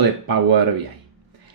de Power BI.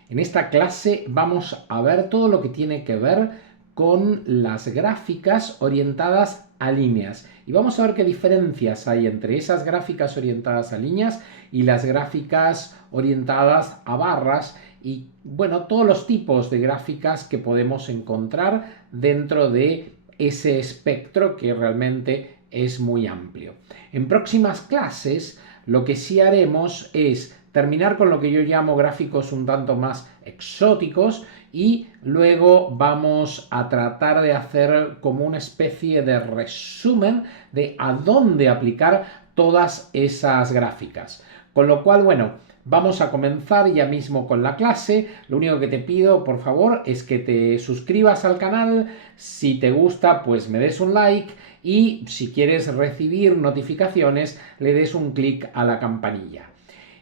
En esta clase vamos a ver todo lo que tiene que ver con las gráficas orientadas a líneas y vamos a ver qué diferencias hay entre esas gráficas orientadas a líneas y las gráficas orientadas a barras y bueno, todos los tipos de gráficas que podemos encontrar dentro de ese espectro que realmente es muy amplio. En próximas clases lo que sí haremos es terminar con lo que yo llamo gráficos un tanto más exóticos y luego vamos a tratar de hacer como una especie de resumen de a dónde aplicar todas esas gráficas. Con lo cual, bueno, vamos a comenzar ya mismo con la clase. Lo único que te pido, por favor, es que te suscribas al canal. Si te gusta, pues me des un like. Y si quieres recibir notificaciones, le des un clic a la campanilla.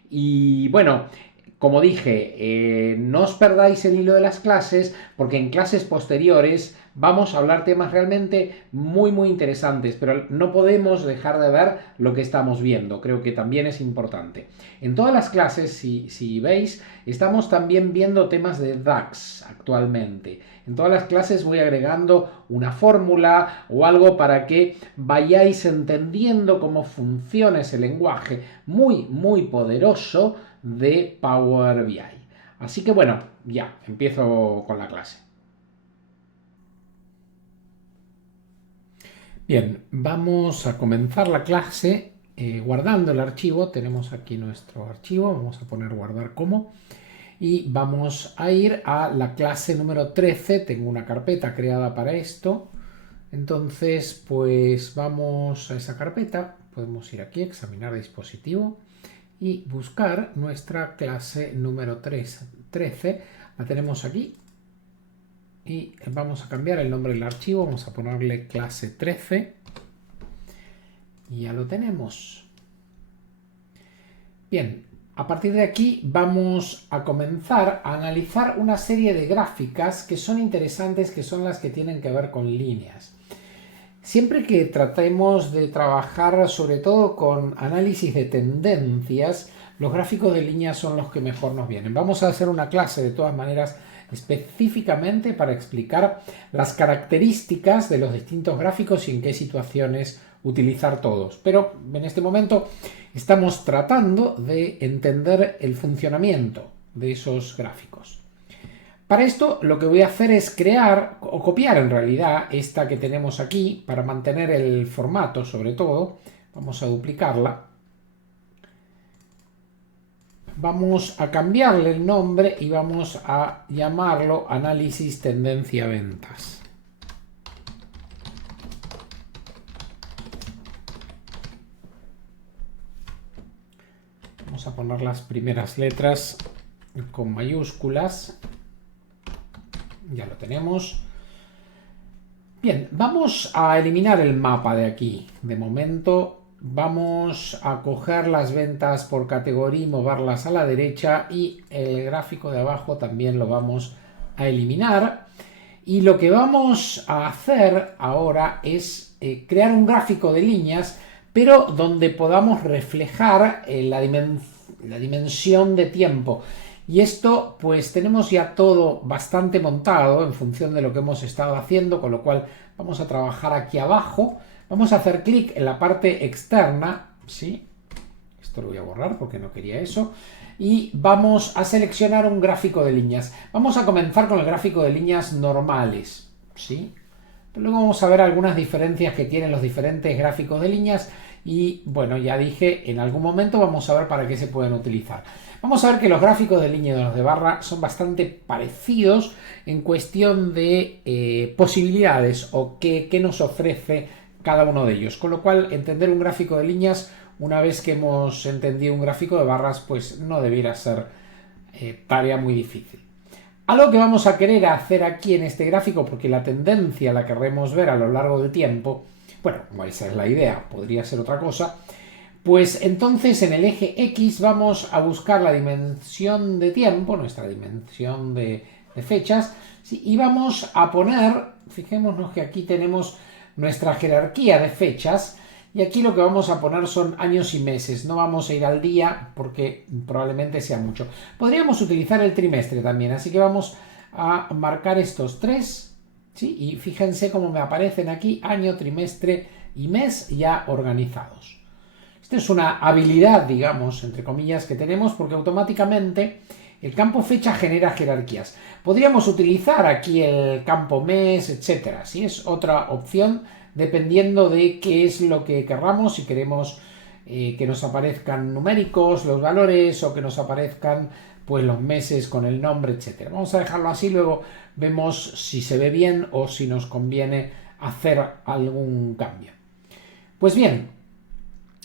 Y bueno, como dije, no os perdáis el hilo de las clases porque en clases posteriores vamos a hablar temas realmente muy interesantes, pero no podemos dejar de ver lo que estamos viendo, creo que también es importante. En todas las clases, si veis, estamos también viendo temas de DAX actualmente. En todas las clases voy agregando una fórmula o algo para que vayáis entendiendo cómo funciona ese lenguaje muy poderoso de Power BI. Así que bueno, ya, empiezo con la clase. Bien, vamos a comenzar la clase guardando el archivo. Tenemos aquí nuestro archivo, vamos a poner guardar como. Y vamos a ir a la clase número 13, tengo una carpeta creada para esto. Entonces, pues vamos a esa carpeta, podemos ir aquí, examinar dispositivo y buscar nuestra clase número 13. La tenemos aquí y vamos a cambiar el nombre del archivo, vamos a ponerle clase 13 y ya lo tenemos. Bien, a partir de aquí vamos a comenzar a analizar una serie de gráficas que son interesantes, que son las que tienen que ver con líneas. Siempre que tratemos de trabajar sobre todo con análisis de tendencias, los gráficos de líneas son los que mejor nos vienen. Vamos a hacer una clase de todas maneras específicamente para explicar las características de los distintos gráficos y en qué situaciones utilizar todos. Pero en este momento estamos tratando de entender el funcionamiento de esos gráficos. Para esto lo que voy a hacer es crear o copiar en realidad esta que tenemos aquí para mantener el formato sobre todo. Vamos a duplicarla. Vamos a cambiarle el nombre y vamos a llamarlo análisis tendencia ventas. Vamos a poner las primeras letras con mayúsculas. Ya lo tenemos. Bien, vamos a eliminar el mapa de aquí. De momento vamos a coger las ventas por categoría y moverlas a la derecha y el gráfico de abajo también lo vamos a eliminar. Y lo que vamos a hacer ahora es crear un gráfico de líneas, pero donde podamos reflejar la dimensión de tiempo. Y esto pues tenemos ya todo bastante montado en función de lo que hemos estado haciendo, con lo cual vamos a trabajar aquí abajo. Vamos a hacer clic en la parte externa, ¿sí? Esto lo voy a borrar porque no quería eso. Y vamos a seleccionar un gráfico de líneas. Vamos a comenzar con el gráfico de líneas normales, ¿sí? Pero luego vamos a ver algunas diferencias que tienen los diferentes gráficos de líneas. Y bueno, ya dije, en algún momento vamos a ver para qué se pueden utilizar. Vamos a ver que los gráficos de línea y los de barra son bastante parecidos en cuestión de posibilidades o qué nos ofrece cada uno de ellos. Con lo cual, entender un gráfico de líneas, una vez que hemos entendido un gráfico de barras, pues no debiera ser tarea muy difícil. Algo que vamos a querer hacer aquí en este gráfico, porque la tendencia la querremos ver a lo largo del tiempo, bueno, esa es la idea, podría ser otra cosa, pues entonces en el eje X vamos a buscar la dimensión de tiempo, nuestra dimensión de fechas, ¿sí? Y vamos a poner, fijémonos que aquí tenemos nuestra jerarquía de fechas y aquí lo que vamos a poner son años y meses, no vamos a ir al día porque probablemente sea mucho. Podríamos utilizar el trimestre también, así que vamos a marcar estos tres, ¿sí? Y fíjense cómo me aparecen aquí año, trimestre y mes ya organizados. Esta es una habilidad, digamos, entre comillas, que tenemos porque automáticamente el campo fecha genera jerarquías. Podríamos utilizar aquí el campo mes, etcétera. ¿Sí? Es otra opción dependiendo de qué es lo que querramos. Si queremos que nos aparezcan numéricos los valores o que nos aparezcan pues los meses con el nombre, etcétera. Vamos a dejarlo así, luego vemos si se ve bien o si nos conviene hacer algún cambio. Pues bien,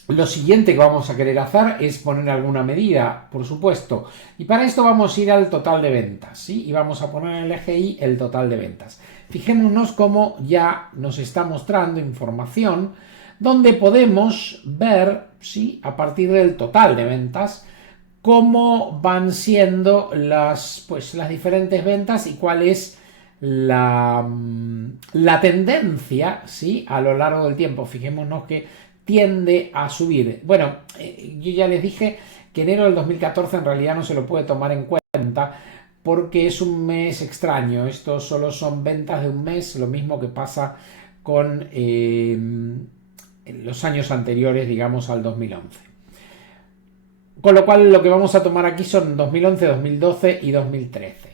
lo siguiente que vamos a querer hacer es poner alguna medida, por supuesto, y para esto vamos a ir al total de ventas, ¿sí? Y vamos a poner en el eje Y el total de ventas. Fijémonos cómo ya nos está mostrando información donde podemos ver, ¿sí? A partir del total de ventas, cómo van siendo las diferentes ventas y cuál es la tendencia, ¿sí? A lo largo del tiempo. Fijémonos que tiende a subir. Bueno, yo ya les dije que enero del 2014 en realidad no se lo puede tomar en cuenta porque es un mes extraño. Estos solo son ventas de un mes, lo mismo que pasa con los años anteriores, digamos, al 2011. Con lo cual lo que vamos a tomar aquí son 2011, 2012 y 2013.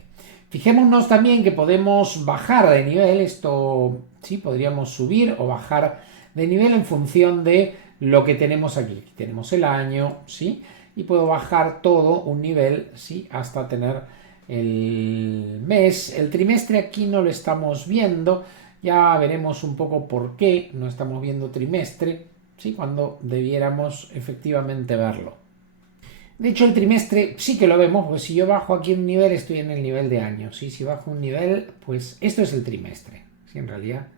Fijémonos también que podemos bajar de nivel, esto sí, podríamos subir o bajar de nivel en función de lo que tenemos aquí. Aquí tenemos el año, ¿sí? Y puedo bajar todo un nivel, ¿sí? Hasta tener el mes. El trimestre aquí no lo estamos viendo, ya veremos un poco por qué no estamos viendo trimestre, ¿sí? Cuando debiéramos efectivamente verlo. De hecho, el trimestre sí que lo vemos, porque si yo bajo aquí un nivel, estoy en el nivel de año. ¿Sí? Si bajo un nivel, pues esto es el trimestre. ¿Sí? En realidad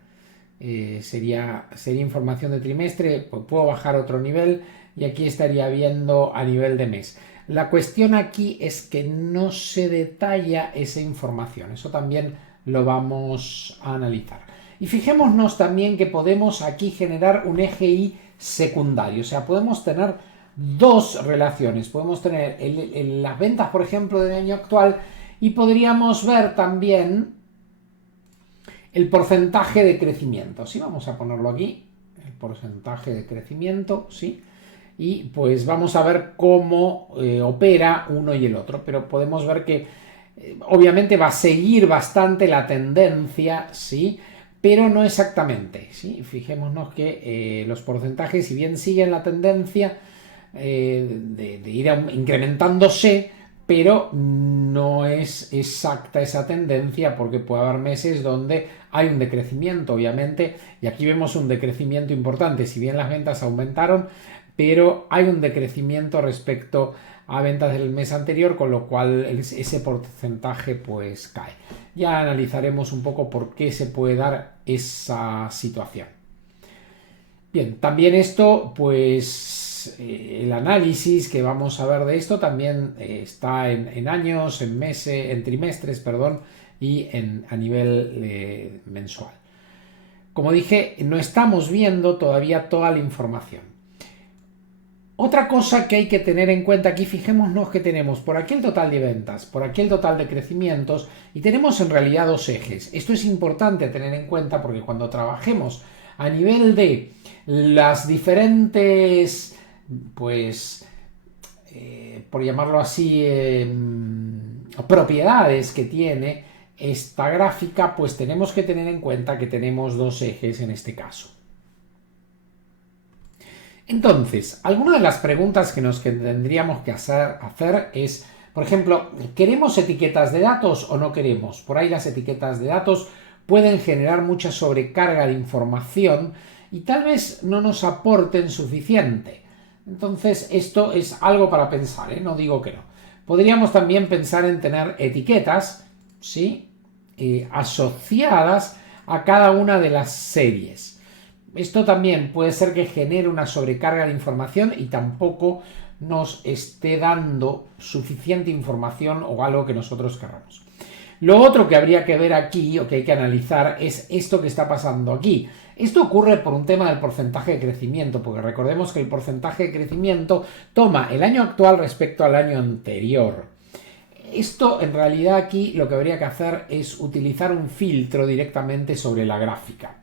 sería información de trimestre, pues puedo bajar otro nivel y aquí estaría viendo a nivel de mes. La cuestión aquí es que no se detalla esa información. Eso también lo vamos a analizar. Y fijémonos también que podemos aquí generar un eje Y secundario. O sea, podemos tener dos relaciones. Podemos tener las ventas, por ejemplo, del año actual y podríamos ver también el porcentaje de crecimiento. ¿Sí? Vamos a ponerlo aquí, el porcentaje de crecimiento, ¿sí? Y pues vamos a ver cómo opera uno y el otro, pero podemos ver que obviamente va a seguir bastante la tendencia, ¿sí? Pero no exactamente, ¿sí? Fijémonos que los porcentajes, si bien siguen la tendencia, de ir incrementándose, pero no es exacta esa tendencia porque puede haber meses donde hay un decrecimiento, obviamente, y aquí vemos un decrecimiento importante, si bien las ventas aumentaron, pero hay un decrecimiento respecto a ventas del mes anterior, con lo cual ese porcentaje pues cae. Ya analizaremos un poco por qué se puede dar esa situación. Bien, también esto pues el análisis que vamos a ver de esto también está en años, en meses, en trimestres, perdón, y a nivel mensual. Como dije, no estamos viendo todavía toda la información. Otra cosa que hay que tener en cuenta aquí, fijémonos que tenemos por aquí el total de ventas, por aquí el total de crecimientos y tenemos en realidad dos ejes. Esto es importante tener en cuenta porque cuando trabajemos a nivel de las diferentes, pues, por llamarlo así, propiedades que tiene esta gráfica, pues tenemos que tener en cuenta que tenemos dos ejes en este caso. Entonces, alguna de las preguntas que tendríamos que hacer es, por ejemplo, ¿queremos etiquetas de datos o no queremos? Por ahí las etiquetas de datos pueden generar mucha sobrecarga de información y tal vez no nos aporten suficiente. Entonces, esto es algo para pensar, ¿eh? No digo que no. Podríamos también pensar en tener etiquetas, ¿sí? Asociadas a cada una de las series. Esto también puede ser que genere una sobrecarga de información y tampoco nos esté dando suficiente información o algo que nosotros queramos. Lo otro que habría que ver aquí, o que hay que analizar, es esto que está pasando aquí. Esto ocurre por un tema del porcentaje de crecimiento, porque recordemos que el porcentaje de crecimiento toma el año actual respecto al año anterior. Esto, en realidad, aquí lo que habría que hacer es utilizar un filtro directamente sobre la gráfica.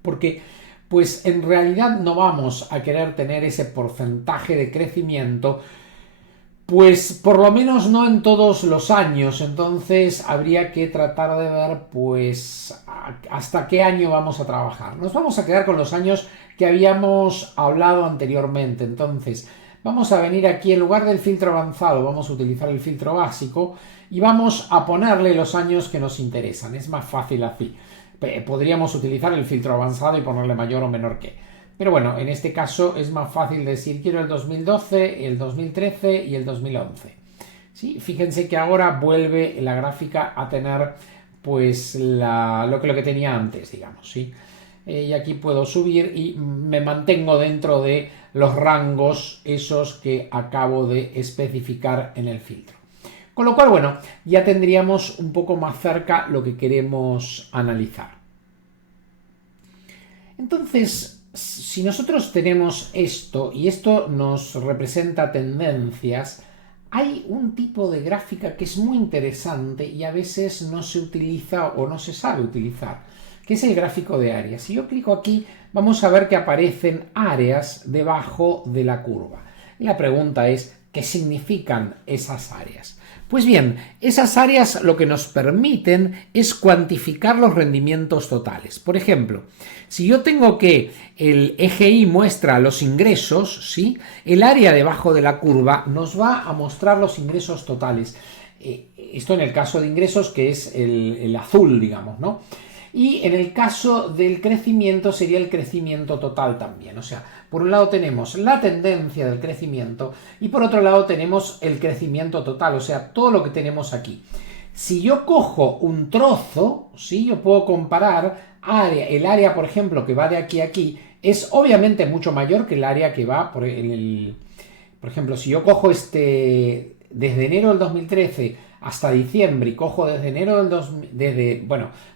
Porque, pues, en realidad no vamos a querer tener ese porcentaje de crecimiento, pues por lo menos no en todos los años. Entonces habría que tratar de ver pues hasta qué año vamos a trabajar. Nos vamos a quedar con los años que habíamos hablado anteriormente. Entonces vamos a venir aquí, en lugar del filtro avanzado vamos a utilizar el filtro básico y vamos a ponerle los años que nos interesan. Es más fácil así. Podríamos utilizar el filtro avanzado y ponerle mayor o menor que. Pero bueno, en este caso es más fácil decir quiero el 2012, el 2013 y el 2011. ¿Sí? Fíjense que ahora vuelve la gráfica a tener pues lo que tenía antes, digamos. ¿Sí? Y aquí puedo subir y me mantengo dentro de los rangos esos que acabo de especificar en el filtro. Con lo cual, bueno, ya tendríamos un poco más cerca lo que queremos analizar. Entonces, si nosotros tenemos esto y esto nos representa tendencias, hay un tipo de gráfica que es muy interesante y a veces no se utiliza o no se sabe utilizar, que es el gráfico de áreas. Si yo clico aquí, vamos a ver que aparecen áreas debajo de la curva. Y la pregunta es, ¿qué significan esas áreas? Pues bien, esas áreas lo que nos permiten es cuantificar los rendimientos totales. Por ejemplo, si yo tengo que el eje Y muestra los ingresos, ¿sí? El área debajo de la curva nos va a mostrar los ingresos totales. Esto en el caso de ingresos, que es el azul, digamos, ¿no? Y en el caso del crecimiento sería el crecimiento total también. O sea, por un lado tenemos la tendencia del crecimiento y por otro lado tenemos el crecimiento total, o sea, todo lo que tenemos aquí. Si yo cojo un trozo, ¿sí? Yo puedo comparar el área, por ejemplo, que va de aquí a aquí, es obviamente mucho mayor que el área que va por ejemplo, si yo cojo desde enero del 2013 hasta diciembre y cojo desde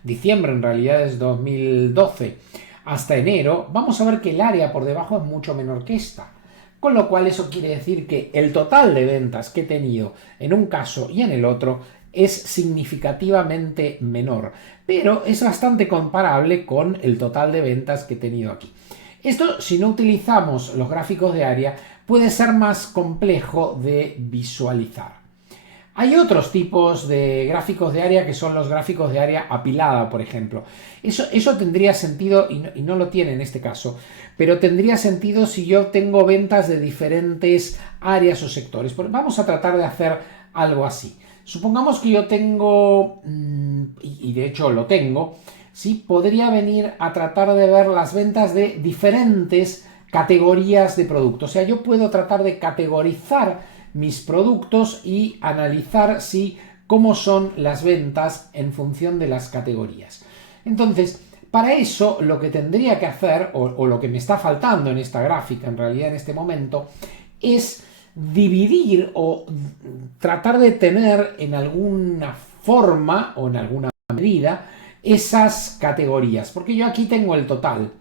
diciembre en realidad es 2012 hasta enero, vamos a ver que el área por debajo es mucho menor que esta. Con lo cual eso quiere decir que el total de ventas que he tenido en un caso y en el otro es significativamente menor, pero es bastante comparable con el total de ventas que he tenido aquí. Esto, si no utilizamos los gráficos de área, puede ser más complejo de visualizar. Hay otros tipos de gráficos de área que son los gráficos de área apilada, por ejemplo. Eso tendría sentido, y no lo tiene en este caso, pero tendría sentido si yo tengo ventas de diferentes áreas o sectores. Vamos a tratar de hacer algo así. Supongamos que yo tengo, y de hecho lo tengo, ¿sí? Podría venir a tratar de ver las ventas de diferentes categorías de productos. O sea, yo puedo tratar de categorizar mis productos y analizar cómo son las ventas en función de las categorías. Entonces, para eso lo que tendría que hacer, o lo que me está faltando en esta gráfica, en realidad en este momento, es dividir o tratar de tener en alguna forma o en alguna medida esas categorías. Porque yo aquí tengo el total.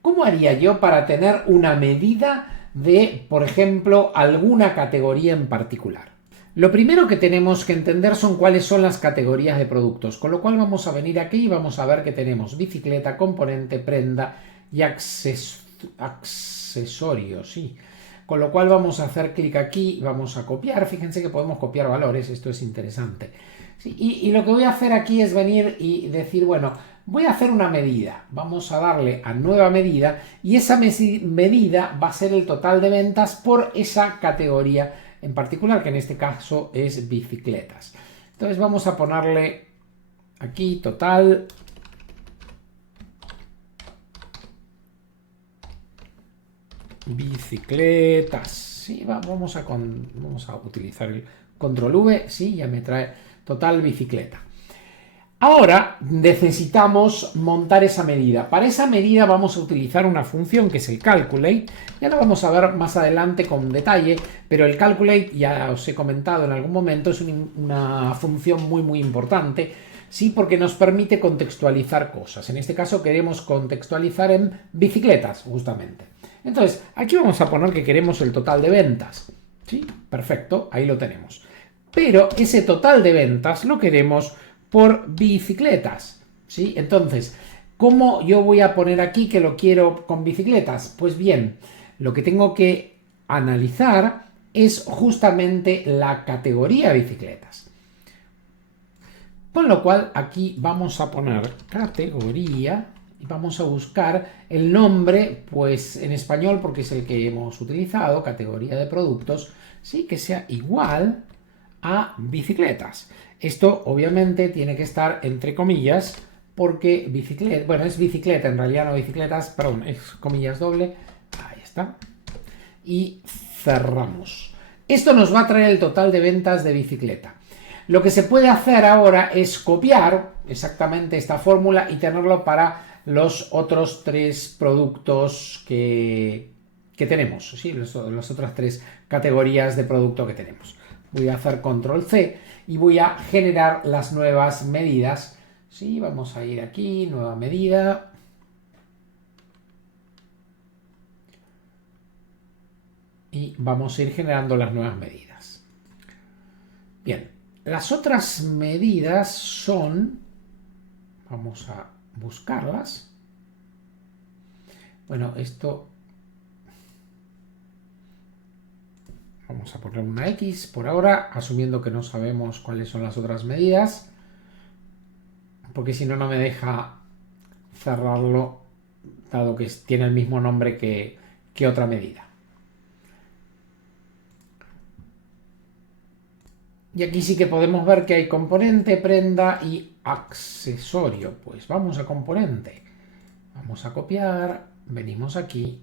¿Cómo haría yo para tener una medida de, por ejemplo, alguna categoría en particular? Lo primero que tenemos que entender son cuáles son las categorías de productos, con lo cual vamos a venir aquí y vamos a ver que tenemos bicicleta, componente, prenda y accesorios, sí. Con lo cual vamos a hacer clic aquí y vamos a copiar. Fíjense que podemos copiar valores, esto es interesante. Sí, y lo que voy a hacer aquí es venir y decir, bueno, voy a hacer una medida. Vamos a darle a nueva medida y esa medida va a ser el total de ventas por esa categoría en particular, que en este caso es bicicletas. Entonces vamos a ponerle aquí total bicicletas. Sí, vamos a utilizar el control V. Sí, ya me trae total bicicleta. Ahora necesitamos montar esa medida. Para esa medida vamos a utilizar una función que es el calculate. Ya la vamos a ver más adelante con detalle, pero el calculate, ya os he comentado en algún momento, es una función muy importante, sí, porque nos permite contextualizar cosas. En este caso queremos contextualizar en bicicletas, justamente. Entonces, aquí vamos a poner que queremos el total de ventas. ¿Sí? Perfecto, ahí lo tenemos. Pero ese total de ventas lo queremos por bicicletas, ¿sí? Entonces, ¿cómo yo voy a poner aquí que lo quiero con bicicletas? Pues bien, lo que tengo que analizar es justamente la categoría bicicletas. Con lo cual, aquí vamos a poner categoría y vamos a buscar el nombre, pues en español, porque es el que hemos utilizado, categoría de productos, sí, que sea igual a bicicletas. Esto obviamente tiene que estar entre comillas porque bicicleta, bueno, es bicicleta, en realidad no bicicletas, perdón, es comillas doble, ahí está. Y cerramos. Esto nos va a traer el total de ventas de bicicleta. Lo que se puede hacer ahora es copiar exactamente esta fórmula y tenerlo para los otros tres productos que tenemos, ¿sí? Las otras tres categorías de producto que tenemos. Voy a hacer control C y voy a generar las nuevas medidas. Sí, vamos a ir aquí, nueva medida. Y vamos a ir generando las nuevas medidas. Bien, las otras medidas son, vamos a buscarlas. Bueno, esto, vamos a poner una X por ahora, asumiendo que no sabemos cuáles son las otras medidas, porque si no, no me deja cerrarlo, dado que tiene el mismo nombre que otra medida. Y aquí sí que podemos ver que hay componente, prenda y accesorio. Pues vamos a componente. Vamos a copiar, venimos aquí,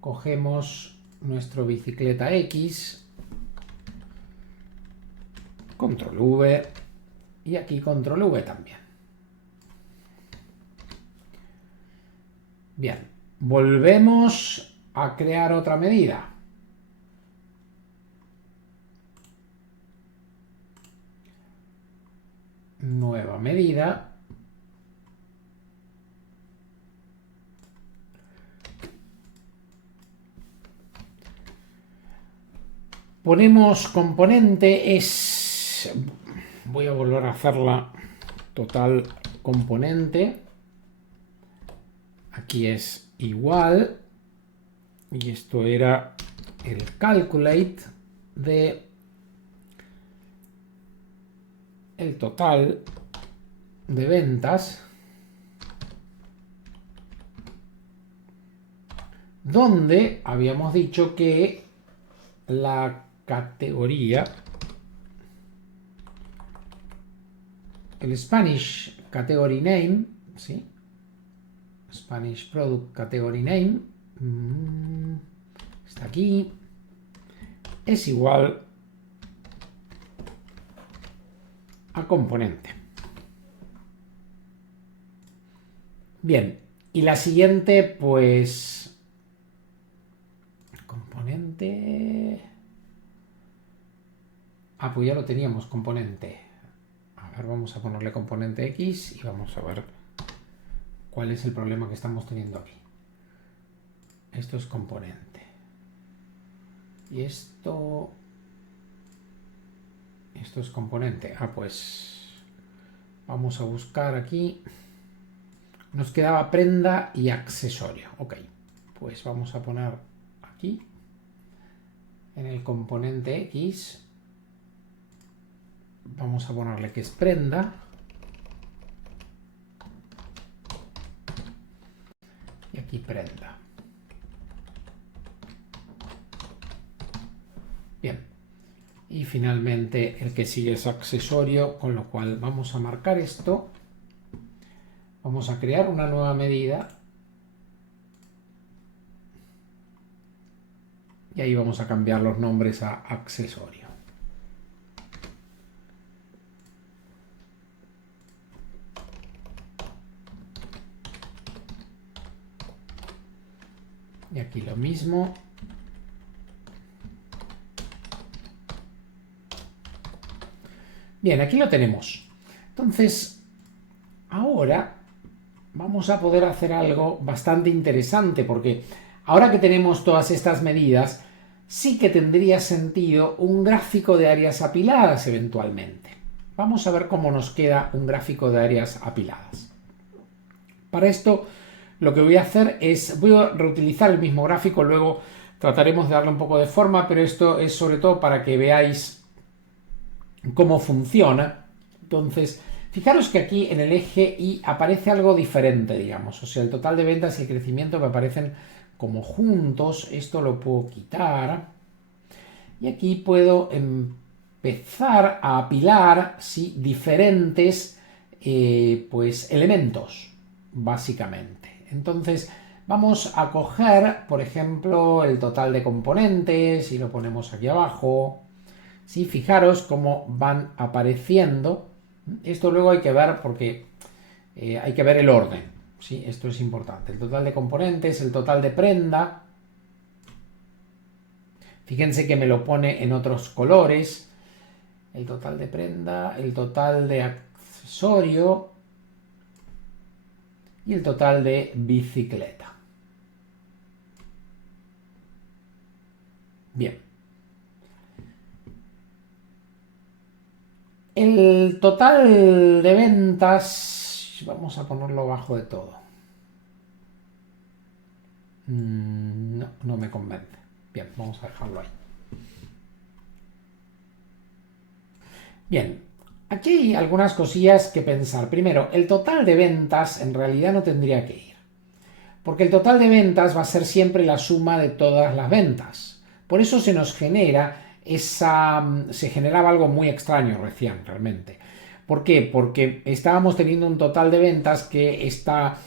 cogemos nuestro bicicleta X, control V y aquí control V también. Bien, volvemos a crear otra medida. Nueva medida. Ponemos componente, voy a volver a hacerla total componente. Aquí es igual. Y esto era el calculate de el total de ventas, donde habíamos dicho que la categoría, el Spanish Category Name, ¿sí? Spanish Product Category Name, está aquí, es igual a componente. Bien, y la siguiente, pues, componente. Ah, pues ya lo teníamos, componente. A ver, vamos a ponerle componente X y vamos a ver cuál es el problema que estamos teniendo aquí. Esto es componente. Y esto es componente. Ah, pues vamos a buscar aquí. Nos quedaba prenda y accesorio. Ok, pues vamos a poner aquí en el componente X. Vamos a ponerle que es prenda. Y aquí prenda. Bien. Y finalmente el que sigue es accesorio, con lo cual vamos a marcar esto. Vamos a crear una nueva medida. Y ahí vamos a cambiar los nombres a accesorio. Y aquí lo mismo. Bien, aquí lo tenemos. Entonces, ahora vamos a poder hacer algo bastante interesante, porque ahora que tenemos todas estas medidas, sí que tendría sentido un gráfico de áreas apiladas eventualmente. Vamos a ver cómo nos queda un gráfico de áreas apiladas. Para esto, lo que voy a hacer es, voy a reutilizar el mismo gráfico, luego trataremos de darle un poco de forma, pero esto es sobre todo para que veáis cómo funciona. Entonces, fijaros que aquí en el eje Y aparece algo diferente, digamos. O sea, el total de ventas y el crecimiento me aparecen como juntos. Esto lo puedo quitar. Y aquí puedo empezar a apilar, ¿sí?, diferentes pues, elementos, básicamente. Entonces, vamos a coger, por ejemplo, el total de componentes y lo ponemos aquí abajo. ¿Sí? Fijaros cómo van apareciendo. Esto luego hay que ver porque hay que ver el orden. ¿Sí? Esto es importante. El total de componentes, el total de prenda. Fíjense que me lo pone en otros colores. El total de prenda, el total de accesorio y el total de bicicleta. Bien. El total de ventas, vamos a ponerlo abajo de todo. No, no me convence. Bien, vamos a dejarlo ahí. Bien, aquí hay algunas cosillas que pensar. Primero, el total de ventas en realidad no tendría que ir, porque el total de ventas va a ser siempre la suma de todas las ventas. Por eso se nos genera se generaba algo muy extraño recién, realmente. ¿Por qué? Porque estábamos teniendo un total de ventas que está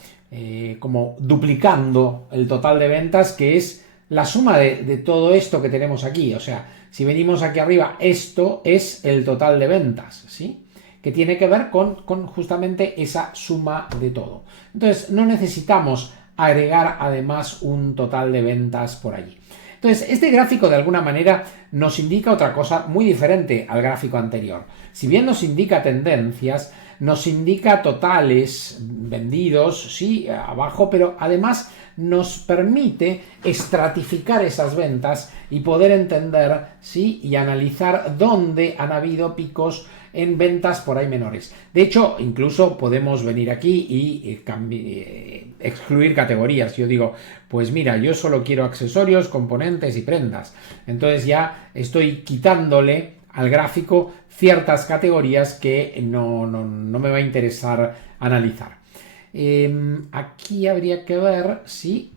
como duplicando el total de ventas, que es la suma de todo esto que tenemos aquí. O sea, si venimos aquí arriba, esto es el total de ventas, ¿sí? Que tiene que ver con justamente esa suma de todo. Entonces, no necesitamos agregar además un total de ventas por allí. Entonces, este gráfico de alguna manera nos indica otra cosa muy diferente al gráfico anterior. Si bien nos indica tendencias, nos indica totales vendidos, sí, abajo, pero además nos permite estratificar esas ventas y poder entender, sí, y analizar dónde han habido picos en ventas por ahí menores. De hecho, incluso podemos venir aquí y excluir categorías. Yo digo, pues mira, yo solo quiero accesorios, componentes y prendas. Entonces ya estoy quitándole al gráfico ciertas categorías que no me va a interesar analizar. Aquí habría que ver si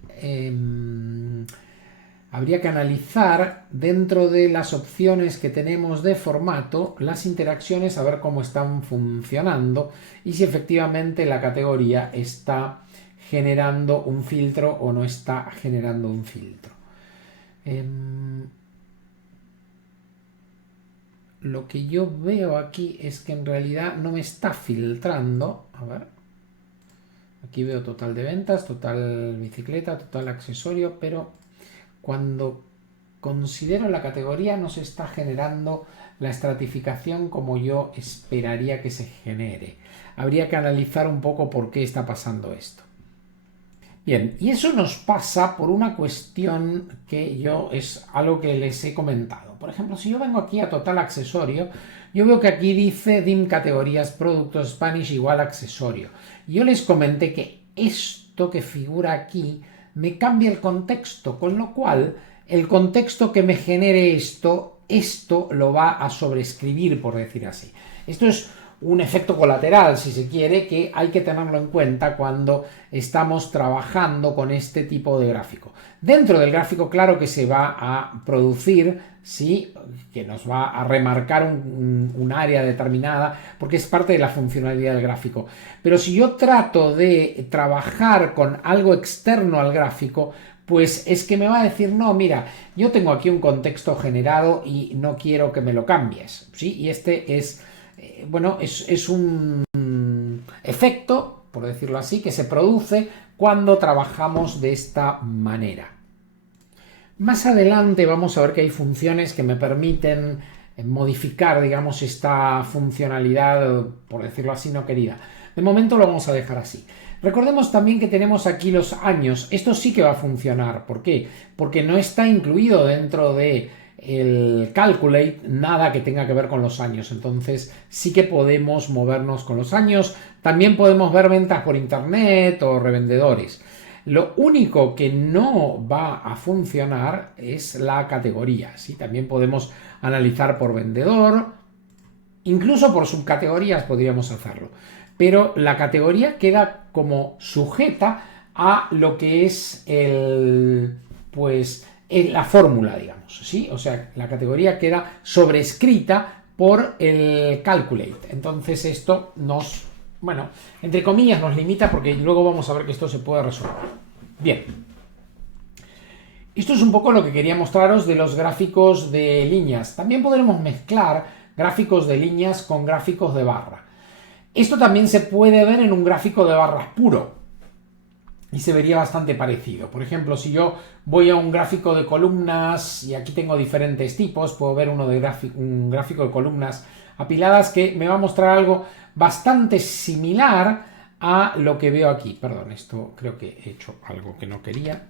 habría que analizar dentro de las opciones que tenemos de formato las interacciones, a ver cómo están funcionando y si efectivamente la categoría está generando un filtro o no está generando un filtro. Lo que yo veo aquí es que en realidad no me está filtrando. A ver. Aquí veo total de ventas, total bicicleta, total accesorio, pero cuando considero la categoría no se está generando la estratificación como yo esperaría que se genere. Habría que analizar un poco por qué está pasando esto. Bien, y eso nos pasa por una cuestión que es algo que les he comentado. Por ejemplo, si yo vengo aquí a total accesorio, yo veo que aquí dice dim categorías productos Spanish igual accesorio. Yo les comenté que esto que figura aquí me cambia el contexto, con lo cual el contexto que me genere esto lo va a sobreescribir, por decir así. Esto es un efecto colateral, si se quiere, que hay que tenerlo en cuenta cuando estamos trabajando con este tipo de gráfico. Dentro del gráfico, claro que se va a producir, sí, que nos va a remarcar un área determinada, porque es parte de la funcionalidad del gráfico. Pero si yo trato de trabajar con algo externo al gráfico, pues es que me va a decir, no, mira, yo tengo aquí un contexto generado y no quiero que me lo cambies, ¿sí? Y este es bueno, es un efecto, por decirlo así, que se produce cuando trabajamos de esta manera. Más adelante vamos a ver que hay funciones que me permiten modificar, digamos, esta funcionalidad, por decirlo así, no querida. De momento lo vamos a dejar así. Recordemos también que tenemos aquí los años. Esto sí que va a funcionar. ¿Por qué? Porque no está incluido dentro de el calculate nada que tenga que ver con los años. Entonces sí que podemos movernos con los años. También podemos ver ventas por internet o revendedores. Lo único que no va a funcionar es la categoría, ¿sí? También podemos analizar por vendedor, incluso por subcategorías podríamos hacerlo. Pero la categoría queda como sujeta a lo que es la fórmula, digamos, ¿sí? O sea, la categoría queda sobrescrita por el calculate. Entonces esto nos, bueno, entre comillas nos limita porque luego vamos a ver que esto se puede resolver. Bien. Esto es un poco lo que quería mostraros de los gráficos de líneas. También podremos mezclar gráficos de líneas con gráficos de barra. Esto también se puede ver en un gráfico de barras puro y se vería bastante parecido. Por ejemplo, si yo voy a un gráfico de columnas y aquí tengo diferentes tipos, puedo ver un gráfico de columnas apiladas que me va a mostrar algo bastante similar a lo que veo aquí. Perdón, esto creo que he hecho algo que no quería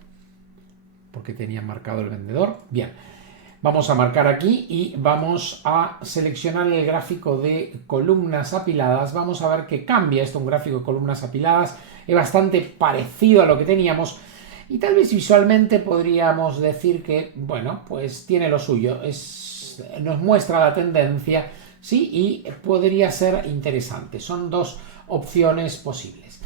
porque tenía marcado el vendedor. Bien, vamos a marcar aquí y vamos a seleccionar el gráfico de columnas apiladas. Vamos a ver que cambia esto, un gráfico de columnas apiladas. Es bastante parecido a lo que teníamos y tal vez visualmente podríamos decir que, bueno, pues tiene lo suyo. Nos muestra la tendencia, ¿sí? Y podría ser interesante. Son dos opciones posibles.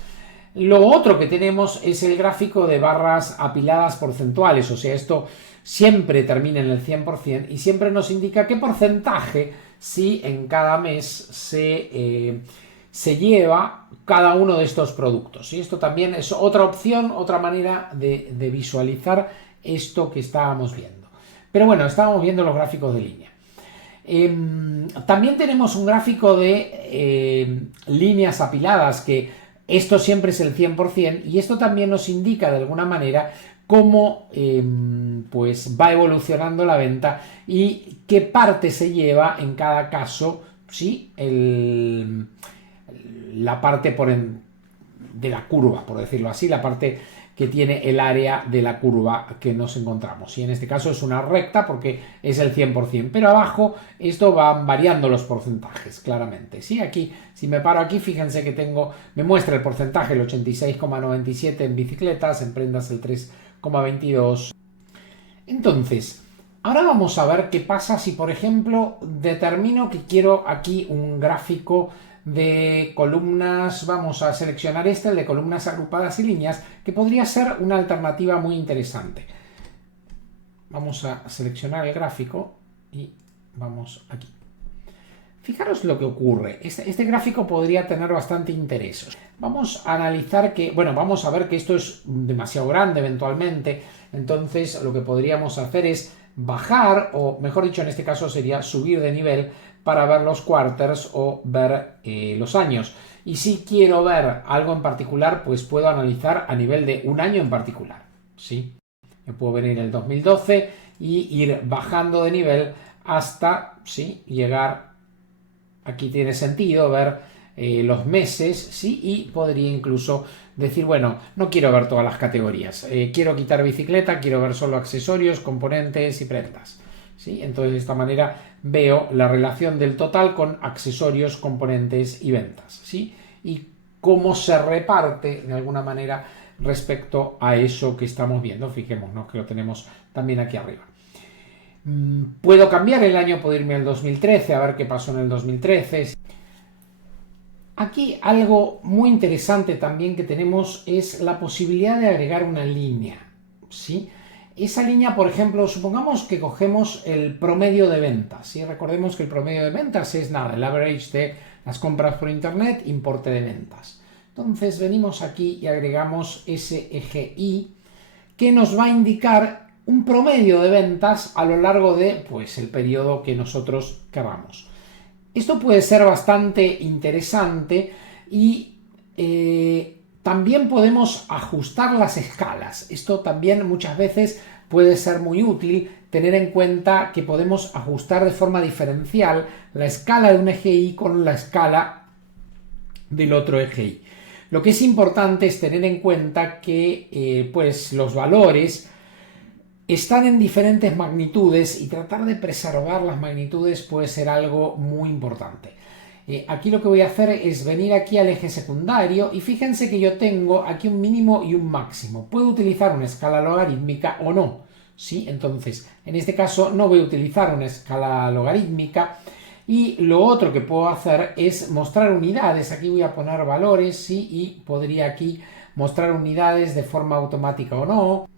Lo otro que tenemos es el gráfico de barras apiladas porcentuales, o sea, esto siempre termina en el 100% y siempre nos indica qué porcentaje si en cada mes se lleva cada uno de estos productos. Y esto también es otra opción, otra manera de visualizar esto que estábamos viendo. Pero bueno, estábamos viendo los gráficos de línea. También tenemos un gráfico de líneas apiladas, que esto siempre es el 100%, y esto también nos indica de alguna manera cómo pues va evolucionando la venta y qué parte se lleva en cada caso, ¿sí? La parte de la curva, por decirlo así, la parte que tiene el área de la curva que nos encontramos. Y en este caso es una recta porque es el 100%, pero abajo esto van variando los porcentajes, claramente. ¿Sí? Aquí, si me paro aquí, fíjense que me muestra el porcentaje, el 86,97 en bicicletas, en prendas el 3,22. Entonces, ahora vamos a ver qué pasa si, por ejemplo, determino que quiero aquí un gráfico de columnas. Vamos a seleccionar el de columnas agrupadas y líneas, que podría ser una alternativa muy interesante. Vamos a seleccionar el gráfico y vamos aquí. Fijaros lo que ocurre. Este gráfico podría tener bastante interés. Vamos a analizar vamos a ver que esto es demasiado grande eventualmente. Entonces lo que podríamos hacer es bajar, o mejor dicho, en este caso sería subir de nivel para ver los quarters o ver los años. Y si quiero ver algo en particular, pues puedo analizar a nivel de un año en particular, ¿sí? Yo puedo venir el 2012 y ir bajando de nivel hasta, ¿sí?, llegar. Aquí tiene sentido ver los meses, ¿sí? Y podría incluso decir, bueno, no quiero ver todas las categorías. Quiero quitar bicicleta, quiero ver solo accesorios, componentes y prendas, ¿sí? Entonces, de esta manera veo la relación del total con accesorios, componentes y ventas, ¿sí? Y cómo se reparte, de alguna manera, respecto a eso que estamos viendo. Fijémonos que lo tenemos también aquí arriba. Puedo cambiar el año, puedo irme al 2013, a ver qué pasó en el 2013. Aquí algo muy interesante también que tenemos es la posibilidad de agregar una línea, ¿sí? Esa línea, por ejemplo, supongamos que cogemos el promedio de ventas, ¿sí? Recordemos que el promedio de ventas es nada, el average de las compras por internet, importe de ventas. Entonces venimos aquí y agregamos ese eje Y, que nos va a indicar un promedio de ventas a lo largo de, pues, el periodo que nosotros queramos. Esto puede ser bastante interesante y también podemos ajustar las escalas. Esto también muchas veces puede ser muy útil tener en cuenta que podemos ajustar de forma diferencial la escala de un eje Y con la escala del otro eje Y. Lo que es importante es tener en cuenta que pues los valores están en diferentes magnitudes y tratar de preservar las magnitudes puede ser algo muy importante. Aquí lo que voy a hacer es venir aquí al eje secundario y fíjense que yo tengo aquí un mínimo y un máximo. Puedo utilizar una escala logarítmica o no, ¿sí? Entonces, en este caso no voy a utilizar una escala logarítmica. Y lo otro que puedo hacer es mostrar unidades. Aquí voy a poner valores, ¿sí? Y podría aquí mostrar unidades de forma automática o no.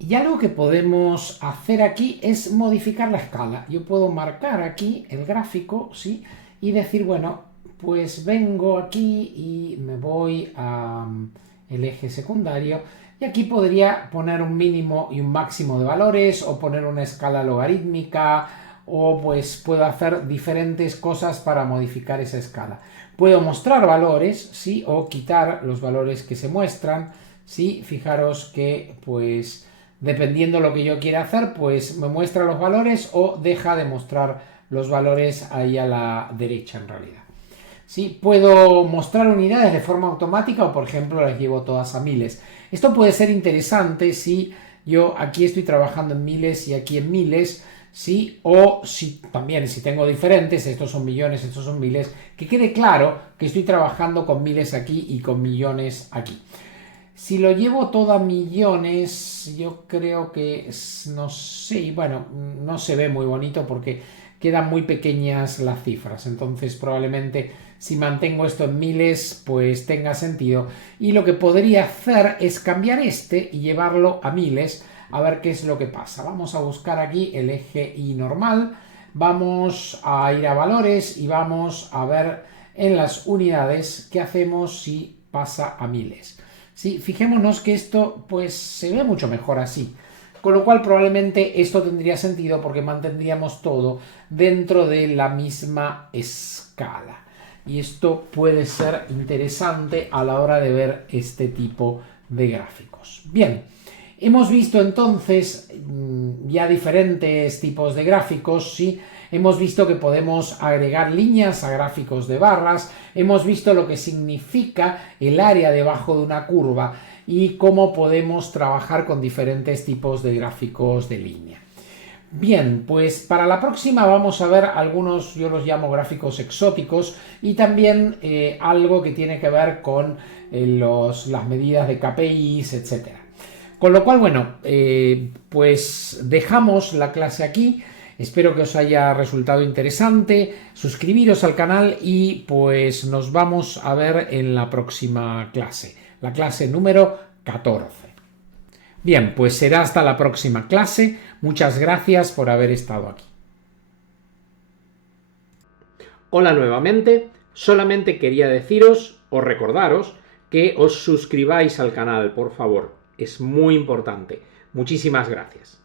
Y algo que podemos hacer aquí es modificar la escala. Yo puedo marcar aquí el gráfico, ¿sí? Y decir, bueno, pues vengo aquí y me voy al eje secundario. Y aquí podría poner un mínimo y un máximo de valores o poner una escala logarítmica o pues puedo hacer diferentes cosas para modificar esa escala. Puedo mostrar valores, ¿sí? O quitar los valores que se muestran, ¿sí? Fijaros que pues dependiendo lo que yo quiera hacer, pues me muestra los valores o deja de mostrar los valores ahí a la derecha en realidad. ¿Sí? Puedo mostrar unidades de forma automática o por ejemplo las llevo todas a miles. Esto puede ser interesante si yo aquí estoy trabajando en miles y aquí en miles, ¿sí? O si también si tengo diferentes, estos son millones, estos son miles, que quede claro que estoy trabajando con miles aquí y con millones aquí. Si lo llevo todo a millones, yo creo que, no sé, bueno, no se ve muy bonito porque quedan muy pequeñas las cifras. Entonces probablemente si mantengo esto en miles, pues tenga sentido. Y lo que podría hacer es cambiar este y llevarlo a miles, a ver qué es lo que pasa. Vamos a buscar aquí el eje Y normal. Vamos a ir a valores y vamos a ver en las unidades qué hacemos si pasa a miles. Sí, fijémonos que esto pues se ve mucho mejor así. Con lo cual probablemente esto tendría sentido porque mantendríamos todo dentro de la misma escala. Y esto puede ser interesante a la hora de ver este tipo de gráficos. Bien, hemos visto entonces ya diferentes tipos de gráficos, ¿sí? Hemos visto que podemos agregar líneas a gráficos de barras, hemos visto lo que significa el área debajo de una curva y cómo podemos trabajar con diferentes tipos de gráficos de línea. Bien, pues para la próxima vamos a ver algunos, yo los llamo gráficos exóticos y también algo que tiene que ver con las medidas de KPIs, etc. Con lo cual, bueno, pues dejamos la clase aquí. Espero que os haya resultado interesante. Suscribiros al canal y pues nos vamos a ver en la próxima clase, la clase número 14. Bien, pues será hasta la próxima clase. Muchas gracias por haber estado aquí. Hola nuevamente. Solamente quería deciros o recordaros que os suscribáis al canal, por favor. Es muy importante. Muchísimas gracias.